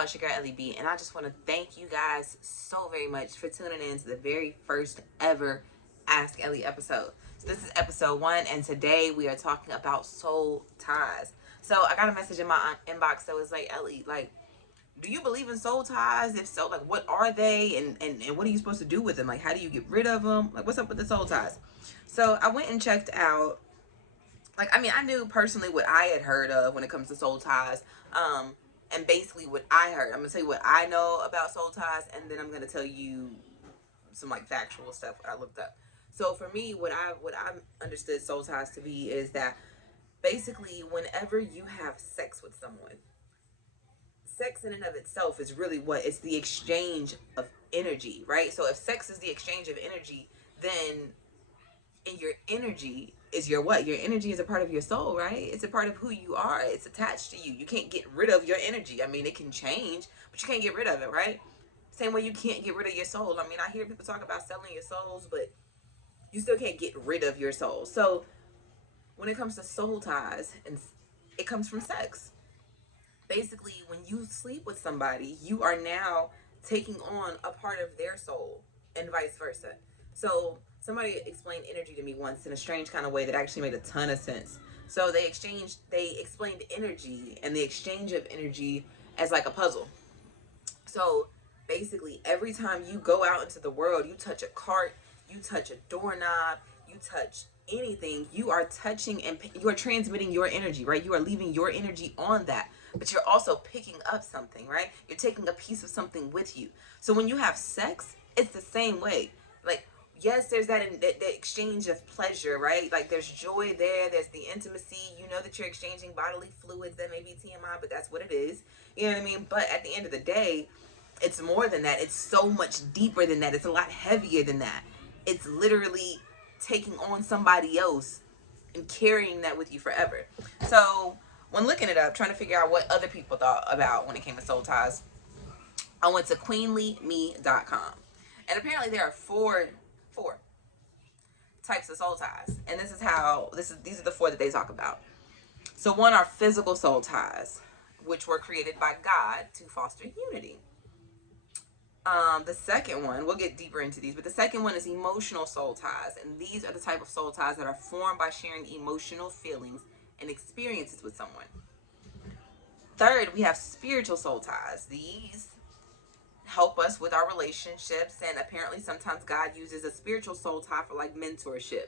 y'all, it's your girl Ellie B, and I just want to thank you guys so very much for tuning in to the very first ever Ask Ellie episode. So this is episode 1, and today we are talking about soul ties. So I got a message in my inbox that was like, Ellie, like, do you believe in soul ties? If so, like, what are they, and what are you supposed to do with them? Like, how do you get rid of them? Like, what's up with the soul ties? So I went and checked out. Like, I mean, I knew personally what I had heard of when it comes to soul ties. And basically what I heard. I'm gonna tell you what I know about soul ties, and then I'm gonna tell you some like factual stuff I looked up. So for me, what I understood soul ties to be is that basically whenever you have sex with someone, sex in and of itself is really what it's the exchange of energy, right? So if sex is the exchange of energy, then in your energy is your what? Your energy is a part of your soul, right? It's a part of who you are. It's attached to you. You can't get rid of your energy. I mean, it can change, but you can't get rid of it, right? Same way you can't get rid of your soul. I mean, I hear people talk about selling your souls, but you still can't get rid of your soul. So when it comes to soul ties, and it comes from sex. Basically, when you sleep with somebody, you are now taking on a part of their soul and vice versa. So somebody explained energy to me once in a strange kind of way that actually made a ton of sense. So they explained energy and the exchange of energy as like a puzzle. So basically, every time you go out into the world, you touch a cart, you touch a doorknob, you touch anything, you are touching and you are transmitting your energy, right? You are leaving your energy on that, but you're also picking up something, right? You're taking a piece of something with you. So when you have sex, it's the same way. Like, yes, there's that exchange of pleasure, right? Like, there's joy there, there's the intimacy. You know that you're exchanging bodily fluids. That may be TMI, but that's what it is. You know what I mean? But at the end of the day, it's more than that. It's so much deeper than that. It's a lot heavier than that. It's literally taking on somebody else and carrying that with you forever. So when looking it up, trying to figure out what other people thought about when it came to soul ties, I went to queenlyme.com. And apparently there are four types of soul ties. And these are the four that they talk about. So one are physical soul ties, which were created by God to foster unity. The second one, we'll get deeper into these, but the second one is emotional soul ties. And these are the type of soul ties that are formed by sharing emotional feelings and experiences with someone. Third, we have spiritual soul ties. These help us with our relationships, and apparently sometimes God uses a spiritual soul tie for like mentorship.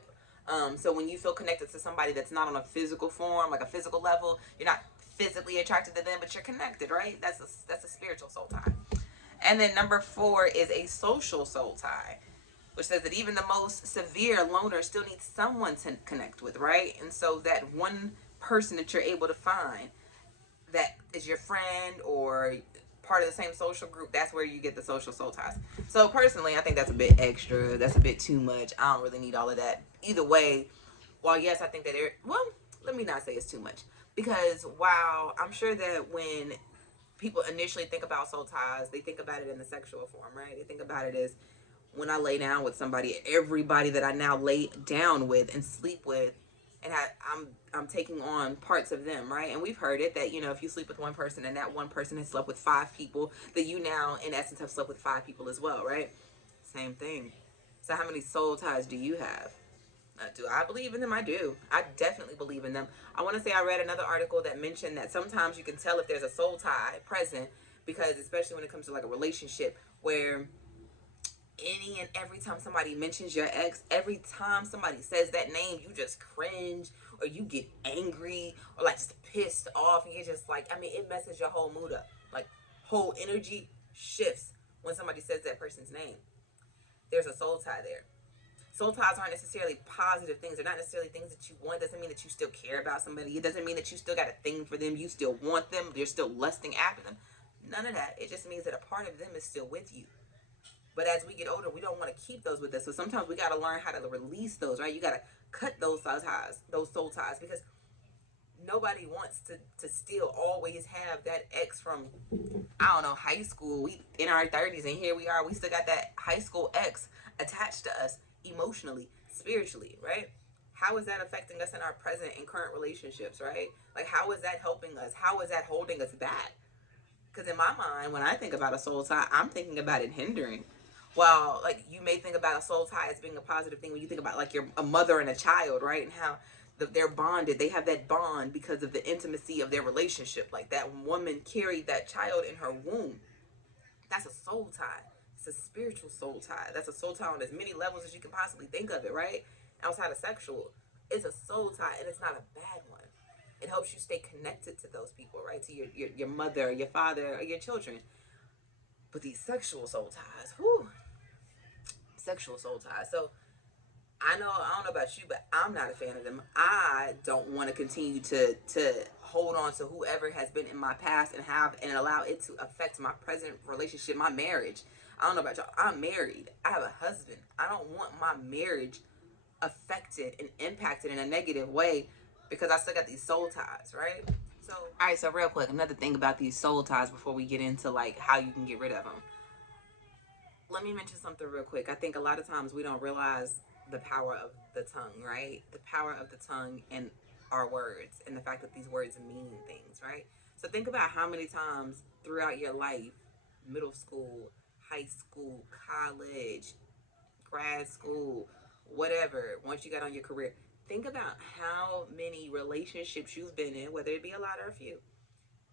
So when you feel connected to somebody that's not on a physical form, like a physical level, you're not physically attracted to them, but you're connected, right? That's a spiritual soul tie. And then number 4 is a social soul tie, which says that even the most severe loner still needs someone to connect with, right? And so that one person that you're able to find that is your friend or part of the same social group, that's where you get the social soul ties. So personally, I think that's a bit extra. That's a bit too much. I don't really need all of that. Either way, while yes, I think that let me not say it's too much. Because while I'm sure that when people initially think about soul ties, they think about it in the sexual form, right? They think about it as when I lay down with somebody, everybody that I now lay down with and sleep with, and I'm taking on parts of them, right? And we've heard it that, if you sleep with one person and that one person has slept with 5 people, that you now in essence have slept with 5 people as well, right? Same thing. So how many soul ties do you have? Do I believe in them? I do. I definitely believe in them. I want to say I read another article that mentioned that sometimes you can tell if there's a soul tie present, because especially when it comes to like a relationship where any and every time somebody mentions your ex, every time somebody says that name, you just cringe or you get angry or like just pissed off, and you're just like, I mean, it messes your whole mood up. Like, whole energy shifts when somebody says that person's name. There's a soul tie there. Soul ties aren't necessarily positive things. They're not necessarily things that you want. It doesn't mean that you still care about somebody. It doesn't mean that you still got a thing for them. You still want them. You're still lusting after them. None of that. It just means that a part of them is still with you. But as we get older, we don't want to keep those with us. So sometimes we got to learn how to release those, right? You got to cut those soul ties, because nobody wants to still always have that ex from, I don't know, high school. We in our 30s, and here we are. We still got that high school ex attached to us emotionally, spiritually, right? How is that affecting us in our present and current relationships, right? Like, how is that helping us? How is that holding us back? Because in my mind, when I think about a soul tie, I'm thinking about it hindering. Well, like you may think about a soul tie as being a positive thing when you think about like a mother and a child, right? And how they're bonded. They have that bond because of the intimacy of their relationship. Like that woman carried that child in her womb. That's a soul tie. It's a spiritual soul tie. That's a soul tie on as many levels as you can possibly think of it, right? Outside of sexual. It's a soul tie, and it's not a bad one. It helps you stay connected to those people, right? To your mother, your father, or your children. But these sexual soul ties, whew, sexual soul ties. So I don't know about you, but I'm not a fan of them. I don't want to continue to hold on to whoever has been in my past and allow it to affect my present relationship, my marriage. I don't know about y'all. I'm married. I have a husband. I don't want my marriage affected and impacted in a negative way because I still got these soul ties, right? So, all right, so real quick, another thing about these soul ties before we get into like how you can get rid of them. Let me mention something real quick. I think a lot of times we don't realize the power of the tongue, right? The power of the tongue and our words and the fact that these words mean things, right? So think about how many times throughout your life, middle school, high school, college, grad school, whatever, once you got on your career, think about how many relationships you've been in, whether it be a lot or a few.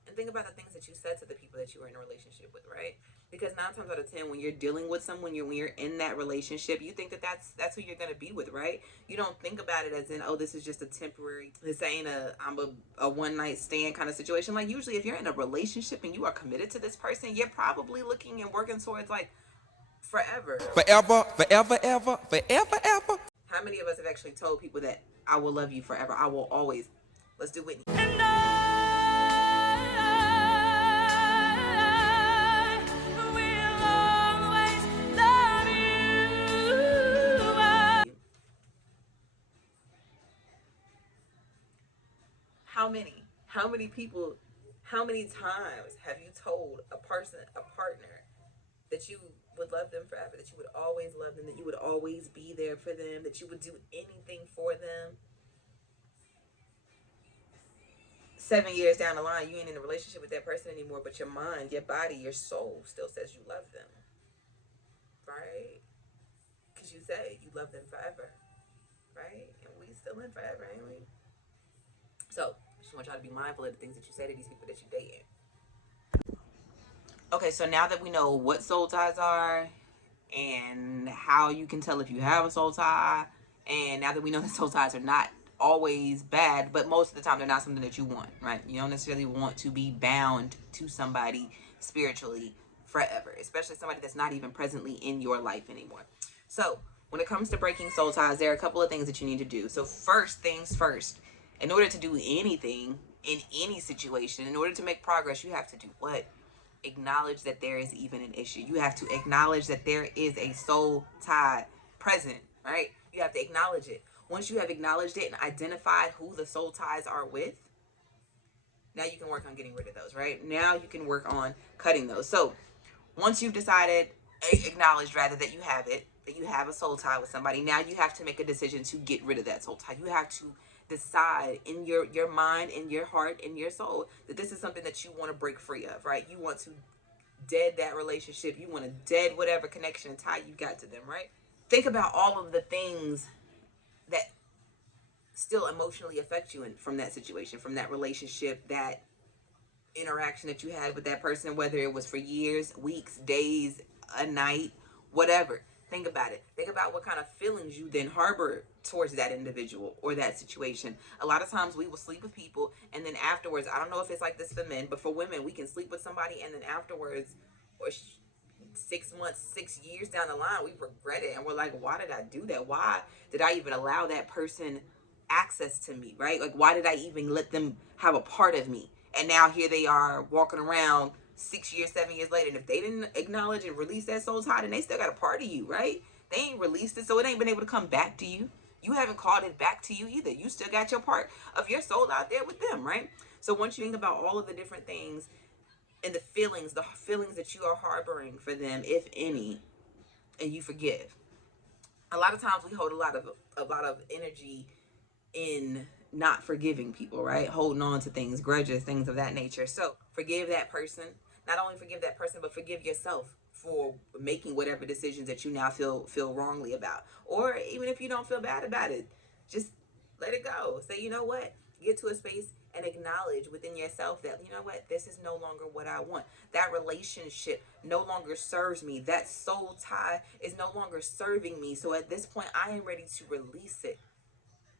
And think about the things that you said to the people that you were in a relationship with, right? Because 9 times out of 10, when you're dealing with someone, when you're in that relationship, you think that that's who you're gonna be with, right? You don't think about it as in, oh, this is just a temporary. This ain't a one night stand kind of situation. Like usually, if you're in a relationship and you are committed to this person, you're probably looking and working towards like forever, forever, forever, ever, forever, ever. How many of us have actually told people that I will love you forever? I will always. Let's do Whitney. How many people, how many times have you told a person, a partner, that you would love them forever, that you would always love them, that you would always be there for them, that you would do anything for them? 7 years down the line, you ain't in a relationship with that person anymore, but your mind, your body, your soul still says you love them, right? Because you say you love them forever, right? And we still in forever, ain't we? So, I just want y'all to be mindful of the things that you say to these people that you dating. Okay, so now that we know what soul ties are and how you can tell if you have a soul tie, and now that we know that soul ties are not always bad, but most of the time they're not something that you want, right? You don't necessarily want to be bound to somebody spiritually forever, especially somebody that's not even presently in your life anymore. So when it comes to breaking soul ties, there are a couple of things that you need to do. So first things first, in order to do anything in any situation, in order to make progress, you have to do what? Acknowledge that there is even an issue. You have to acknowledge that there is a soul tie present, right? You have to acknowledge it. Once you have acknowledged it and identified who the soul ties are with, now you can work on getting rid of those, right? Now you can work on cutting those. So once you've decided, acknowledged rather, that you have it, that you have a soul tie with somebody, now you have to make a decision to get rid of that soul tie. You have to decide in your mind, in your heart, in your soul, that this is something that you want to break free of, right? You want to dead that relationship. You want to dead whatever connection and tie you got to them, right? Think about all of the things that still emotionally affect you from that situation, from that relationship, that interaction that you had with that person, whether it was for years, weeks, days, a night, whatever. Think about it. Think about what kind of feelings you then harbor towards that individual or that situation. A lot of times we will sleep with people and then afterwards, I don't know if it's like this for men, but for women, we can sleep with somebody and then afterwards, or 6 months, 6 years down the line, we regret it and we're like, why did I do that? Why did I even allow that person access to me, right? Like, why did I even let them have a part of me? And now here they are walking around 6 years, 7 years later. And if they didn't acknowledge and release that soul tie, then they still got a part of you, right? They ain't released it, so it ain't been able to come back to you. You haven't called it back to you either. You still got your part of your soul out there with them, right? So once you think about all of the different things and the feelings that you are harboring for them, if any, and you forgive. A lot of times we hold a lot of energy in not forgiving people, right? Holding on to things, grudges, things of that nature. So forgive that person. Not only forgive that person, but forgive yourself for making whatever decisions that you now feel wrongly about. Or even if you don't feel bad about it, just let it go. Say, you know what? Get to a space and acknowledge within yourself that, you know what, this is no longer what I want. That relationship no longer serves me. That soul tie is no longer serving me. So at this point, I am ready to release it.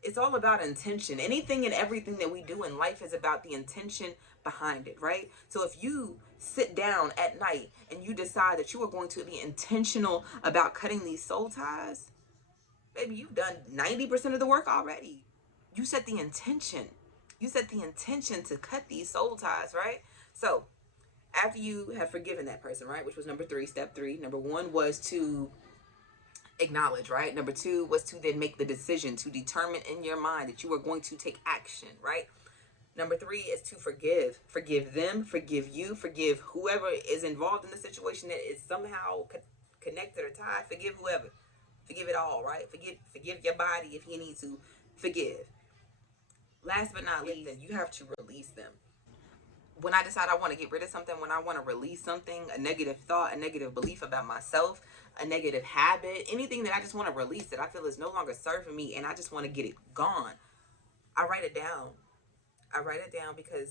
It's all about intention. Anything and everything that we do in life is about the intention behind it, right? So if you sit down at night and you decide that you are going to be intentional about cutting these soul ties, baby, you've done 90% of the work already. You set the intention. You set the intention to cut these soul ties, right? So after you have forgiven that person, right, which was number 3, step 3. Number 1 was to acknowledge, right? Number 2 was to then make the decision, to determine in your mind that you are going to take action, right? Number 3 is to forgive. Forgive them, forgive you, forgive whoever is involved in the situation that is somehow connected or tied. Forgive whoever. Forgive it all, right? Forgive your body if you need to. Forgive. Last but not least, you have to release them. When I decide I want to get rid of something, when I want to release something, a negative thought, a negative belief about myself, a negative habit, anything that I just want to release that I feel is no longer serving me and I just want to get it gone, I write it down. I write it down because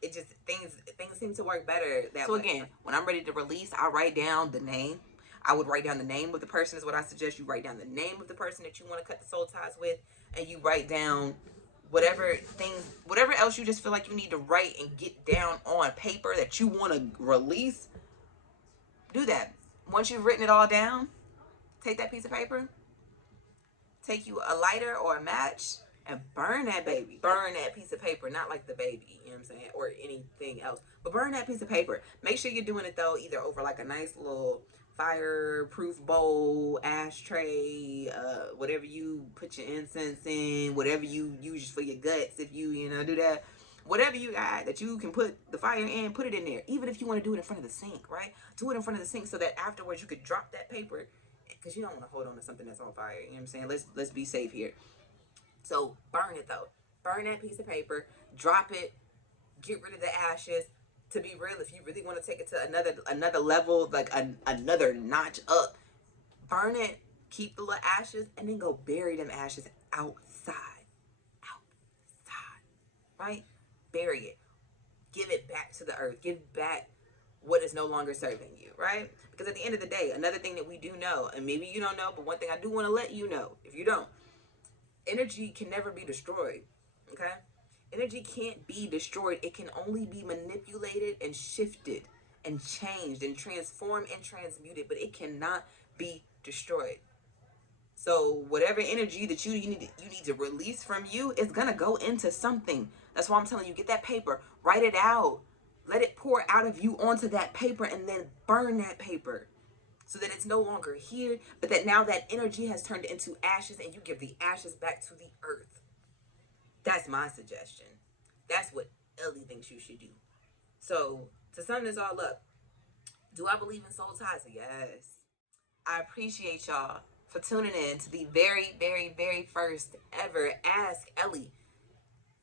it just, things seem to work better that way. So again, when I'm ready to release, I write down the name. I would write down the name of the person is what I suggest. You write down the name of the person that you want to cut the soul ties with, and you write down whatever else you just feel like you need to write and get down on paper that you want to release. Do that. Once you've written it all down, take that piece of paper, take you a lighter or a match, and burn that baby. Burn that piece of paper, not like the baby, you know what I'm saying, or anything else, but burn that piece of paper. Make sure you're doing it though either over like a nice little fireproof bowl, ashtray, whatever you put your incense in, whatever you use for your guts, if you do that, whatever you got that you can put the fire in, put it in there. Even if you want to do it in front of the sink, right? Do it in front of the sink so that afterwards you could drop that paper, because you don't want to hold on to something that's on fire. You know what I'm saying? Let's be safe here. So burn it though. Burn that piece of paper, drop it, get rid of the ashes. To be real, if you really want to take it to another level, like another notch up, burn it, keep the little ashes, and then go bury them ashes outside. Right? Bury it. Give it back to the earth. Give back what is no longer serving you, right? Because at the end of the day, another thing that we do know, and maybe you don't know, but one thing I do want to let you know, if you don't, energy can never be destroyed, okay? Energy can't be destroyed. It can only be manipulated and shifted and changed and transformed and transmuted, but it cannot be destroyed. So whatever energy that you need to release from you is gonna go into something. That's why I'm telling you, get that paper, write it out, let it pour out of you onto that paper, and then burn that paper so that it's no longer here, but that now that energy has turned into ashes and you give the ashes back to the earth. That's my suggestion. That's what Ellie thinks you should do. So to sum this all up, do I believe in soul ties? Yes. I appreciate y'all for tuning in to the very, very, very first ever Ask Ellie.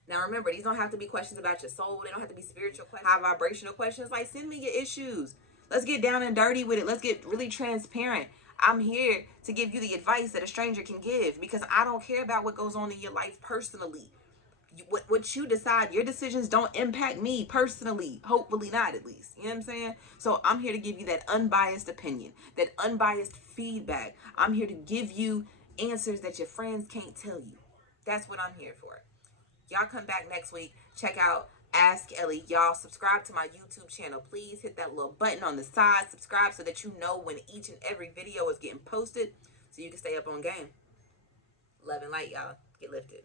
Now remember, these don't have to be questions about your soul. They don't have to be spiritual questions, high vibrational questions. Like, send me your issues. Let's get down and dirty with it. Let's get really transparent. I'm here to give you the advice that a stranger can give, because I don't care about what goes on in your life personally. What you decide, your decisions don't impact me personally. Hopefully not, at least. You know what I'm saying? So I'm here to give you that unbiased opinion, that unbiased feedback. I'm here to give you answers that your friends can't tell you. That's what I'm here for. Y'all come back next week. Check out Ask Ellie. Y'all subscribe to my YouTube channel. Please hit that little button on the side. Subscribe so that you know when each and every video is getting posted, so you can stay up on game. Love and light, y'all. Get lifted.